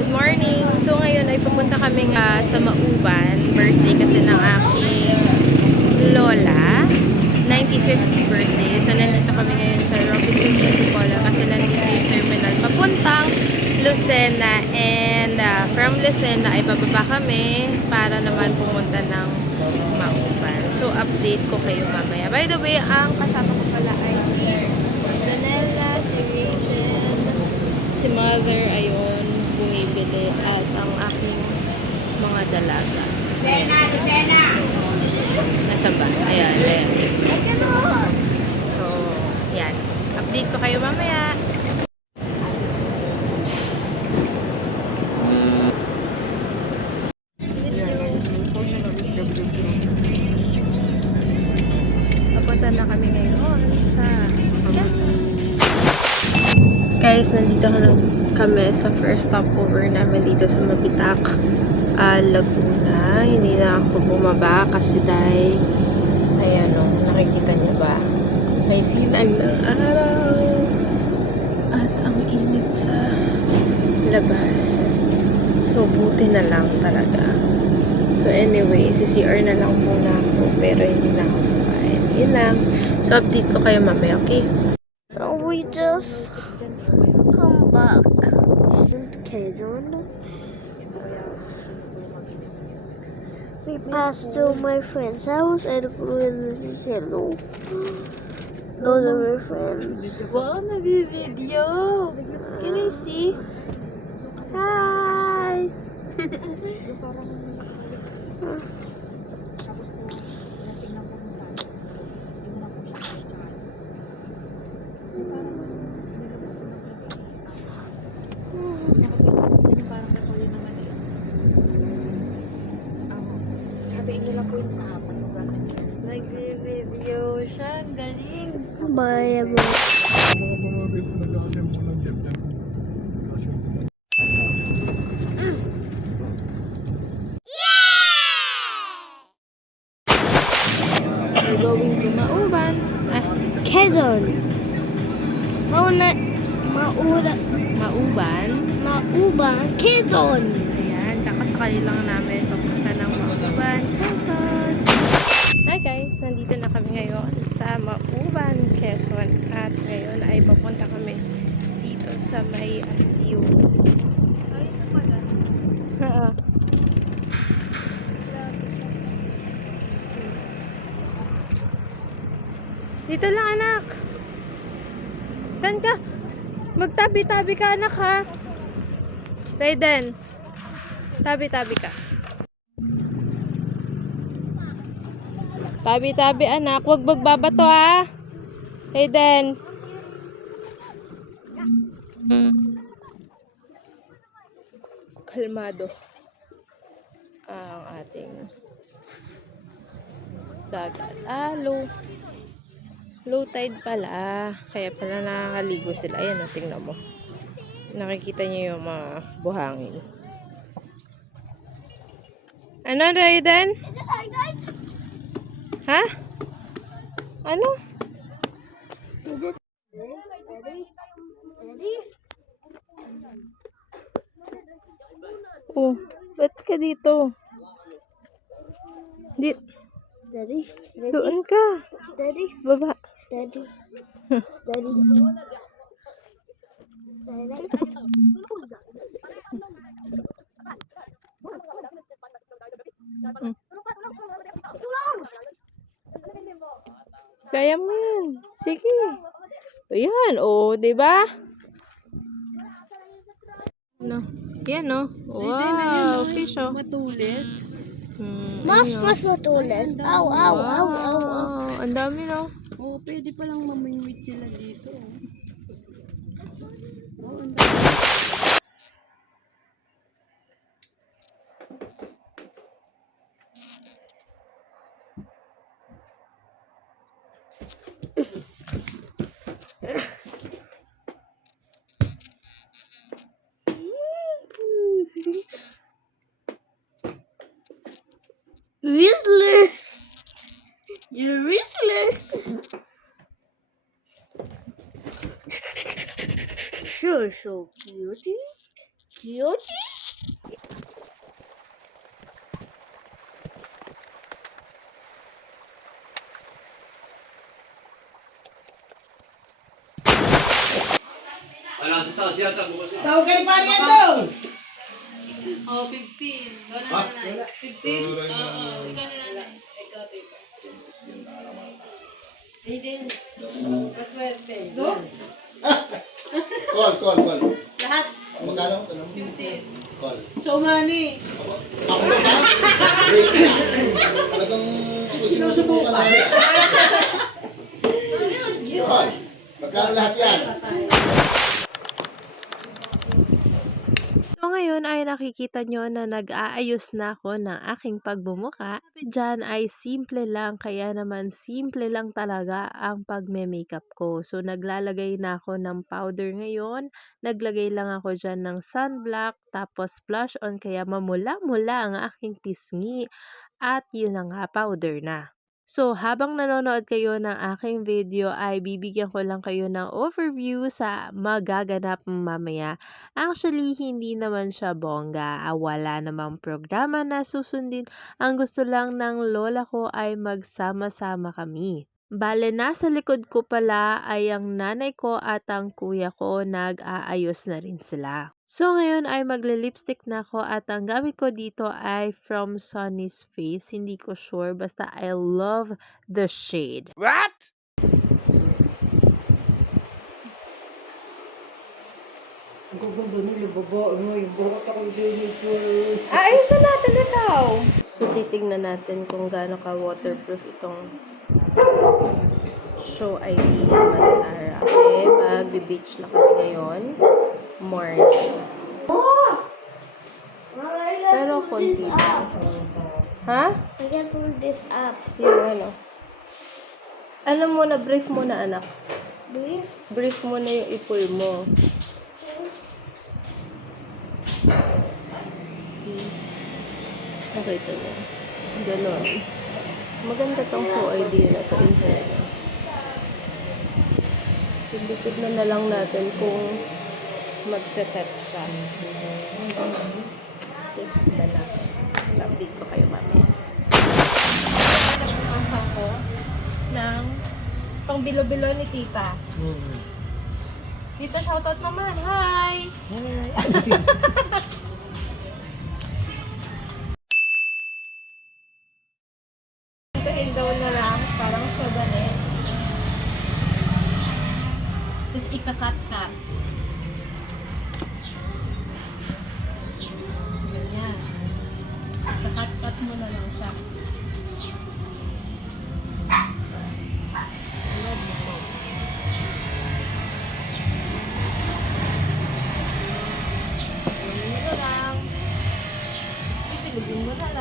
Good morning! So ngayon ay pupunta kami sa Mauban. Birthday kasi ng aking lola. 95th birthday. So nandito kami ngayon sa Robinson Antipolo kasi nandito yung terminal papuntang Lucena. And from Lucena ay bababa kami para naman pumunta ng Mauban. So update ko kayo mamaya. By the way, ang kasama ko pala ay si Janella, si Raiden, si Mother, ayun, bumibili, at ang aking mga dalaga. Lucena! Nasaan ba? Ayan, ayan. So, yan. Update ko kayo mamaya. Papunta na kami ngayon sa guys, nandito kami sa first stopover namin dito sa Mabitak, Laguna. Hindi na ako bumaba kasi dahil ayan o, nakikita niyo ba? May sinag ng araw at ang init sa labas. So, buti na lang talaga. So, anyway, CCR na lang muna ako pero hindi na ako kumain. Yun lang. So, update ko kayo mamaya, okay? So we just come back in Quezon. We passed through my friend's house and we said hello. Those are my friends. Wow, nag-video! Can I see? Hi! Nag-video siya. Ang galing. Bye. We're going to Mauban. Quezon. Mauban. Mauban. Quezon. Ayan, kakasakali lang namin papunta ng Mauban, Quezon. Hi guys, nandito na kami ngayon sa Mauban, Quezon. At ngayon ay papunta kami dito sa may Asiw. Ay, ito pala. Dito lang anak. Saan ka? Magtabi-tabi ka anak ha. Raiden. Tabi-tabi ka. Tabi-tabi anak. Huwag magbabato ha. Raiden. Kalmado ang ating dagat. Low tide pala. Kaya pala nakakaligo sila. Ayan, tingnan mo. Nakikita niyo yung mga buhangin. Ano, Raiden? Ha? Ano? Oh, ba't ka dito? Steady. Doon ka. Steady. Baba. Steady. Steady. Kaya mo yan. Sige. Ayan, oh, 'di ba? No. Yan, oh. Wow, fish, oh. Matulis. Mas matulis. Ow, ow, ow, ow, ow. Ang dami, no? Oo, pwede palang mamingwit sila dito. Whistler. You're Whistler. You're so cute. Cutie? Tawag kayo pa rin daw! Oh, 15. Doon na nanay. 15? Oo, ikaw na nanay. Ikaw, tita. Dos? Call. Lahat. Magkano? 15. Call. So many. Ako ba ba? Wait. Talagang sinusubukan na. Call. Magkano lahat yan? So ngayon ay nakikita nyo na nag-aayos na ako ng aking pagbumuka. Diyan ay simple lang, kaya naman simple lang talaga ang pagme-makeup ko. So naglalagay na ako ng powder ngayon. Naglagay lang ako dyan ng sunblock, tapos blush on, kaya mamula-mula ang aking pisngi. At yun na nga, powder na. So, habang nanonood kayo ng aking video ay bibigyan ko lang kayo ng overview sa magaganap mamaya. Actually, hindi naman siya bongga. Wala namang programa na susundin. Ang gusto lang ng lola ko ay magsama-sama kami. Bale, nasa likod ko pala ay ang nanay ko at ang kuya ko, nag-aayos na rin sila. So, ngayon ay magle-lipstick na ako at ang gamit ko dito ay from Sunny's Face. Hindi ko sure, basta I love the shade. What? Ang gaganda nila, babae mo. Yung buhat ako din po. Ayusin natin ikaw! So, titignan natin kung gaano ka-waterproof itong Show ID mascara. Okay, mag-beach na kami ngayon. Morning. Pero konti lang. Ha? I can pull this up. Yung ano. Ano muna, brief muna anak. Brief. Brief muna yung i-pull mo. Okay, ito na. Ganon. Maganda tong Show ID na ito. Ilikod na lang natin kung magsaset siya. Okay, ganda na. So, update ko kayo mamaya. Ang ko ng pang bilo-bilo ni tita. Tita, shoutout naman. Hi! Hintayin daw na lang. Parang soda na yan. Tapos ika-cut-cut. Ganyan. Ika-cut-cut mo na lang siya.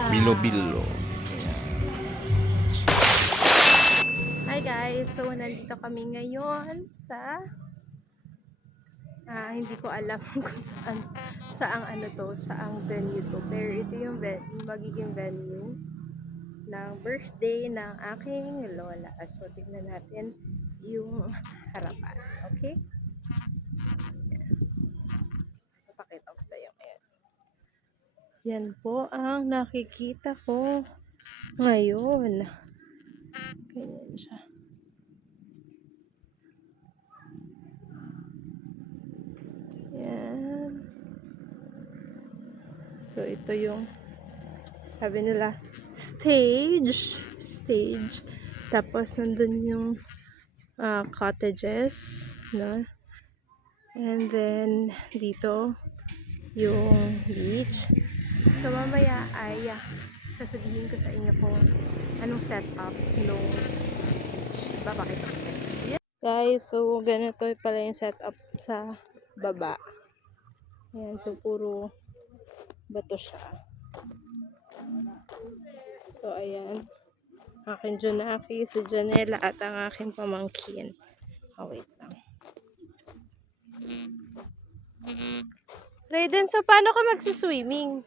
Bilo-bilo. Hi guys! So, nandito kami ngayon sa hindi ko alam kung saang ano to, saang venue to. Pero ito yung magiging venue ng birthday ng aking lola. So, tignan natin yung harapan. Okay? Papakita ko sa iyo ngayon. Yan po ang nakikita ko ngayon. Ganyan siya. Yan. So, ito yung sabi nila stage. Tapos, nandun yung cottages. No? And then, dito yung beach. So, mamaya ay sasabihin ko sa inyo kung anong setup nung beach. Papakita ko sa inyo. Yeah. Guys, so ganito pala yung setup sa baba. Ayan, so puro bato siya. So, ayan. Aking Junaki, si Janela at ang aking pamangkin. Wait lang. Raiden, so paano ka magsiswimming?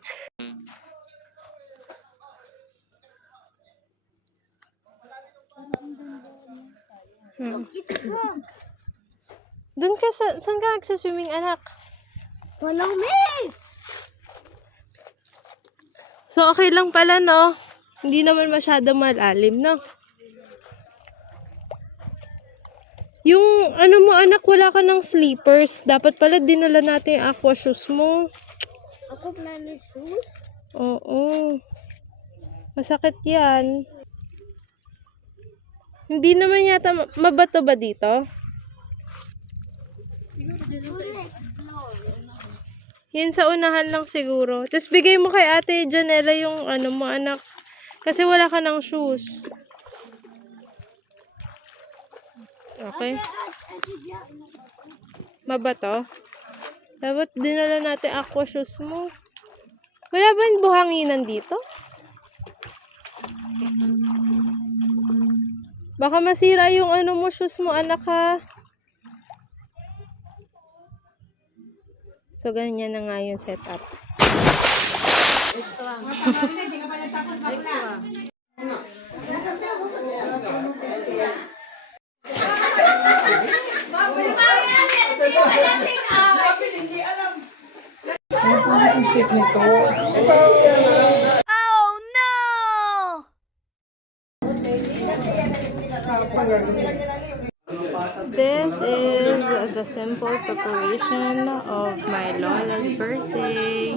Doon ka saan ka magsiswimming, anak? Follow me! So, okay lang pala, no? Hindi naman masyado malalim, no? Yung, ano mo, anak, wala ka ng sleepers. Dapat pala dinala natin yung aqua shoes mo. Ako planet shoes? Oo. Masakit yan. Hindi naman yata, mabato ba dito? Yan sa unahan lang siguro. Tapos bigay mo kay ate Janela yung ano mo, anak. Kasi wala ka ng shoes. Okay. Mabato? Dapat dinala natin aqua shoes mo. Wala ba yung buhanginan dito? Baka masira yung ano mo, shoes mo, anak, ha? So, ganyan na nga yung setup. Ang shit nito. This is the simple preparation of my lola's birthday.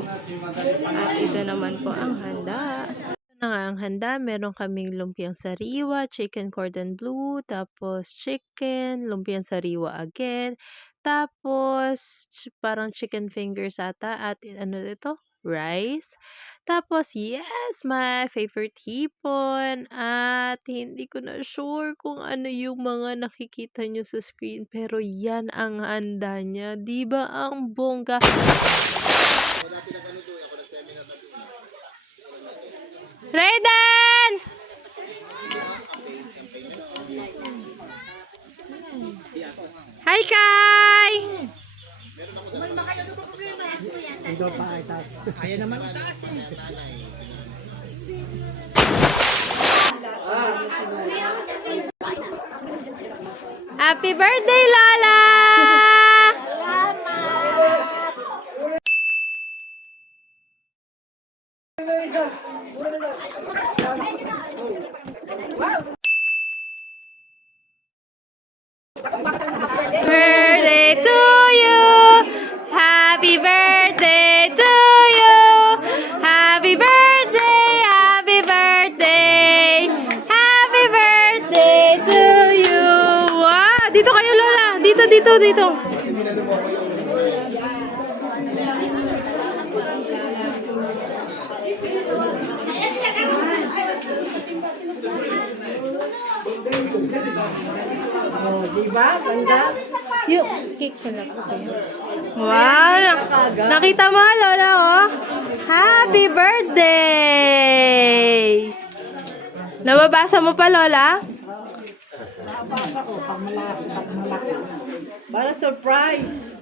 At ito naman po ang handa. Ito na nga ang handa. Meron kaming lumpiang sariwa, chicken cordon bleu, tapos chicken, lumpiang sariwa again, tapos parang chicken fingers ata, at ano ito? Rice. Tapos, yes, my favorite hipon. At hindi ko na sure kung ano yung mga nakikita nyo sa screen. Pero yan ang handa niya. Diba ang bongga? Raydan! Hi, Kai! Ito pa ay taas. Kaya naman taas. Happy birthday, Lola! Birthday to you! Happy birthday to you! Happy birthday! Happy birthday! Happy birthday to you! Wow! Dito kayo, Lola! Dito! Oh, di ba? Ganda. Yung cake pala po kayo. Wow! Nakita mo, Lola, oh? Happy birthday! Nababasa mo pa, Lola? Nabasa ko, pag malaki. Para surprise.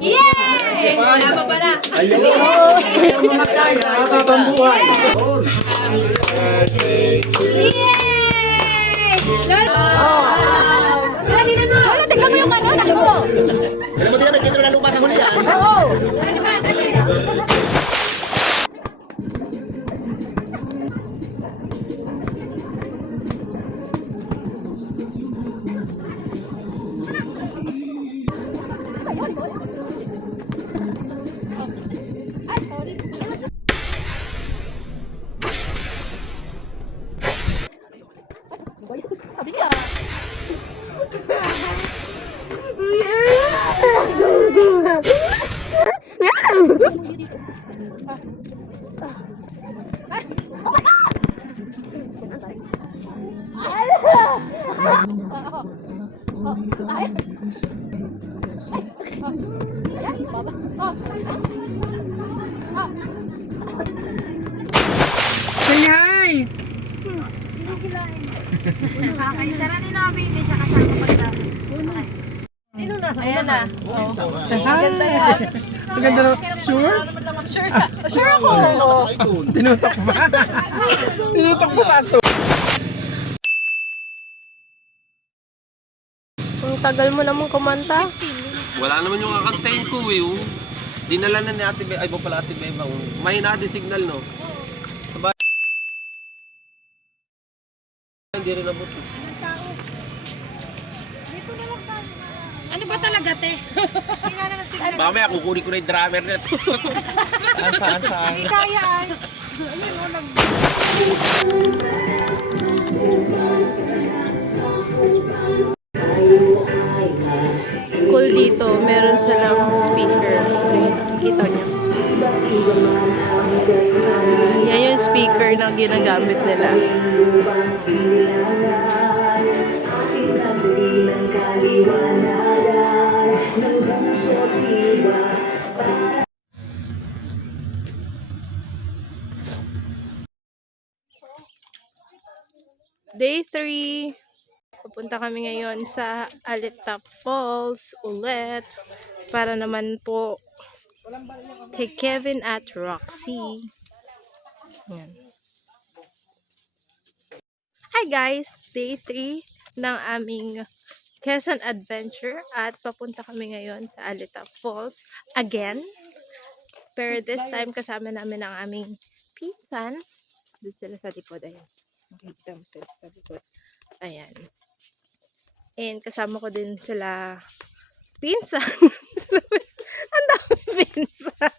Yay! Wala pa pala. Ayun! Ayun mga kaya! Habang buhay! Yay! Lola, tignan mo yung ano, nalubo. Pero mo tingnan, nagkito na lupa sa huli yan. Okay, sara ni Novi, hindi siya kasama pagka. Okay. Sino na? Ayan na. Oh. Maganda yan. Maganda na. Sure? Sure ka? Sure ako. Tinutok ba? Tinutok ba sa aso? Ang tagal mo naman kumanta. Wala naman yung kakantayin ko eh. Oh. Dinala na ni Ate Beba. Ay, ba pala Ate Beba. Oh. May na din signal, no? Sabay. Hindi rin nabot. Ano ba talaga, te? Mamaya, kukunin ko na yung drummer net. Saan? Hindi kaya ay. Cool dito. Meron silang speaker. Ayun, nakikita niyo. Yan yung speaker na ginagamit nila. Day 3. Pupunta kami ngayon sa Alitap Falls ulit para naman po kay Kevin at Roxy. Yan. Hi guys! Day 3 ng aming Quezon Adventure at papunta kami ngayon sa Alitap Falls again. Pero this time kasama namin ang aming pinsan. Doon sila sa likod. Ayan. Makikita mo sila sa likod. Ayan. And kasama ko din sila pinsan. Ang dami pinsan.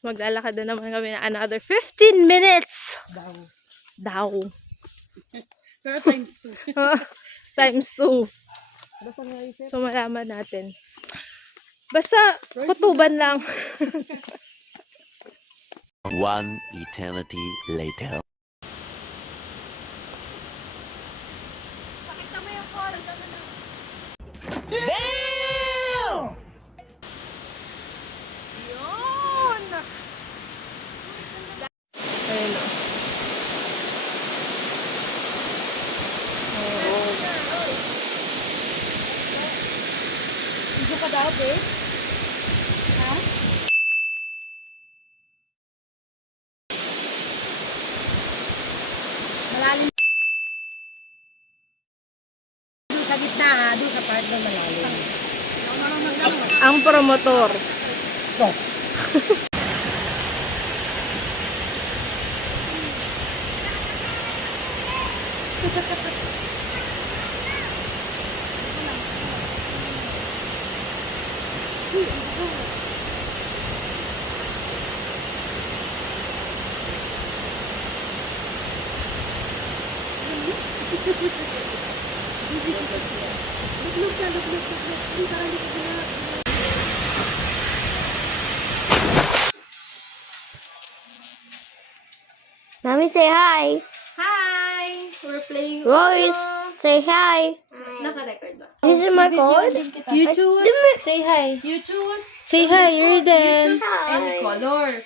Maglalakad na naman kami na another 15 minutes. Daw. Pero times 2. Times 2. So malaman natin. Basta kutuban lang. One eternity later. Ayun o. Hindi ka dati? Ha? Malalim. Doon sa gitna ha, doon sa part na malalim. Ang promotor. Mommy, say hi. Hi! We're playing Royce, say hi. Naka-record ba? This is my code. You choose. Say hi. You choose. Say hi, Raiden. Any color.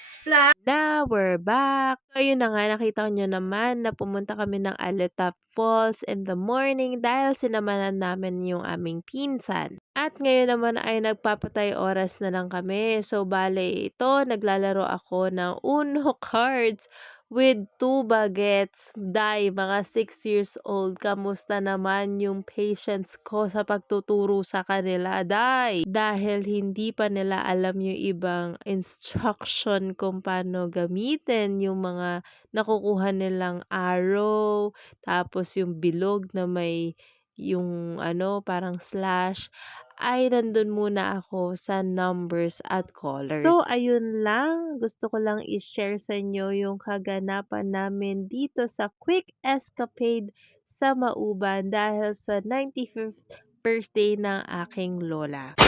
Na, we're back. So, yun na nga, nakita nyo naman na pumunta kami ng Alitap Falls in the morning dahil sinamanan namin yung aming pinsan. At ngayon naman ay nagpapatay oras na lang kami. So, bale ito, naglalaro ako ng Uno cards with 2 bagets. Day, mga 6 years old. Kamusta naman yung patience ko sa pagtuturo sa kanila, Day? Dahil hindi pa nila alam yung ibang instruction kung paano gamitin yung mga nakukuha nilang arrow, tapos yung bilog na may yung ano, parang slash, ay nandun muna ako sa numbers at colors. So, ayun lang. Gusto ko lang i-share sa inyo yung kaganapan namin dito sa Quick Escapade sa Mauban dahil sa 95th birthday ng aking lola.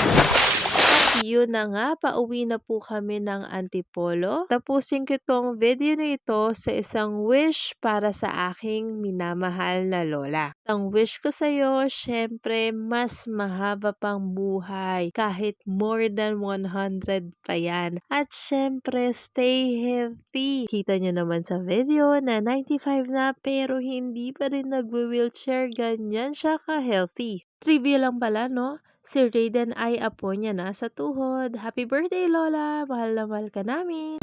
yun na nga, pauwi na po kami ng Antipolo. Tapusin ko tong video na ito sa isang wish para sa aking minamahal na lola. Ang wish ko sa'yo, syempre, mas mahaba pang buhay. Kahit more than 100 pa yan. At syempre, stay healthy. Kita nyo naman sa video na 95 na pero hindi pa rin nagwe-wheelchair. Ganyan siya ka-healthy. Trivia lang pala, no? Si Raiden ay apo niya na sa tuhod. Happy birthday, Lola! Mahal na mahal ka namin!